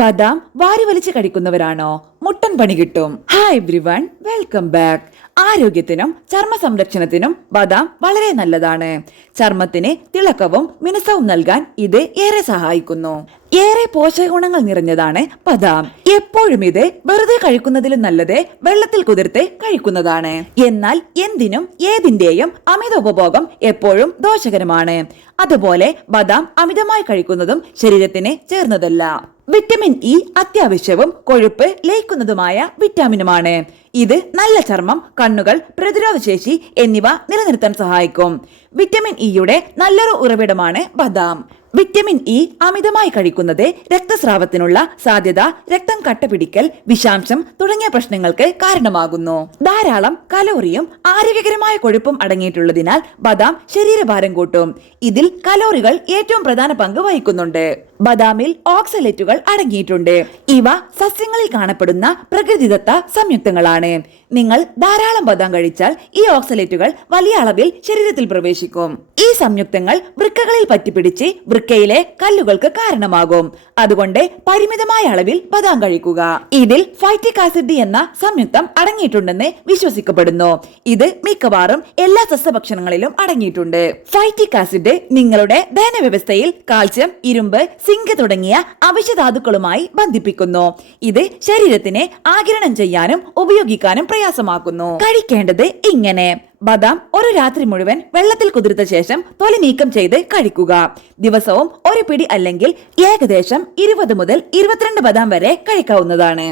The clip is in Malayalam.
ബദാം വാരി വലിച്ച് കഴിക്കുന്നവരാണോ? മുട്ടൻ പണി കിട്ടും. Hi everyone, welcome back. ആരോഗ്യത്തിനും ചർമ്മ സംരക്ഷണത്തിനും ബദാം വളരെ നല്ലതാണ്. ചർമ്മത്തിന് തിളക്കവും മിനുസവും നൽകാൻ ഇത് ഏറെ സഹായിക്കുന്നു. ഏറെ പോഷക ഗുണങ്ങൾ നിറഞ്ഞതാണ് ബദാം. എപ്പോഴും ഇത് വെറുതെ കഴിക്കുന്നതിലും നല്ലത് വെള്ളത്തിൽ കുതിർത്ത് കഴിക്കുന്നതാണ്. എന്നാൽ എന്തിനും ഏതിന്റെയും അമിത ഉപഭോഗം എപ്പോഴും ദോഷകരമാണ്. അതുപോലെ ബദാം അമിതമായി കഴിക്കുന്നതും ശരീരത്തിന് ചേർന്നതല്ല. വിറ്റമിൻ ഇ അത്യാവശ്യവും കൊഴുപ്പ് ലയിക്കുന്നതുമായ വിറ്റാമിനുമാണ്. ഇത് നല്ല ചർമ്മം, കണ്ണുകൾ, പ്രതിരോധശേഷി എന്നിവ നിലനിർത്താൻ സഹായിക്കും. വിറ്റമിൻ ഇയുടെ നല്ലൊരു ഉറവിടമാണ് ബദാം. വിറ്റമിൻ ഇ അമിതമായി കഴിക്കുന്നത് രക്തസ്രാവത്തിനുള്ള സാധ്യത, രക്തം കട്ടപിടിക്കൽ, വിഷാംശം തുടങ്ങിയ പ്രശ്നങ്ങൾക്ക് കാരണമാകുന്നു. ധാരാളം കലോറിയും ആരോഗ്യകരമായ കൊഴുപ്പും അടങ്ങിയിട്ടുള്ളതിനാൽ ബദാം ശരീരഭാരം കൂട്ടും. ഇതിൽ കലോറികൾ ഏറ്റവും പ്രധാന പങ്ക് വഹിക്കുന്നുണ്ട്. ബദാമിൽ ഓക്സലേറ്റുകൾ അടങ്ങിയിട്ടുണ്ട്. ഇവ സസ്യങ്ങളിൽ കാണപ്പെടുന്ന പ്രകൃതിദത്ത സംയുക്തങ്ങളാണ്. നിങ്ങൾ ധാരാളം ബദാം കഴിച്ചാൽ ഈ ഓക്സലേറ്റുകൾ വലിയ അളവിൽ ശരീരത്തിൽ പ്രവേശിക്കും. ഈ സംയുക്തങ്ങൾ വൃക്കകളിൽ പറ്റിപ്പിടിച്ച് വൃക്കയിലെ കല്ലുകൾക്ക് കാരണമാകും. അതുകൊണ്ട് പരിമിതമായ അളവിൽ ബദാം കഴിക്കുക. ഇതിൽ ഫൈറ്റിക് ആസിഡ് എന്ന സംയുക്തം അടങ്ങിയിട്ടുണ്ടെന്ന് വിശ്വസിക്കപ്പെടുന്നു. ഇത് മിക്കവാറും എല്ലാ സസ്യഭക്ഷണങ്ങളിലും അടങ്ങിയിട്ടുണ്ട്. ഫൈറ്റിക് ആസിഡ് നിങ്ങളുടെ ദഹന വ്യവസ്ഥയിൽ കാൽസ്യം, ഇരുമ്പ്, സിങ്ക് തുടങ്ങിയ അവശ്യധാതുക്കളുമായി ബന്ധിപ്പിക്കുന്നു. ഇത് ശരീരത്തിനെ ആഗിരണം ചെയ്യാനും ഉപയോഗിക്കാനും പ്രയാസമാക്കുന്നു. കഴിക്കേണ്ടത് ഇങ്ങനെ: ബദാം ഒരു രാത്രി മുഴുവൻ വെള്ളത്തിൽ കുതിർത്ത ശേഷം തൊലി നീക്കം ചെയ്ത് കഴിക്കുക. ദിവസവും ഒരു പിടി അല്ലെങ്കിൽ ഏകദേശം 20 മുതൽ 22 ബദാം വരെ കഴിക്കാവുന്നതാണ്.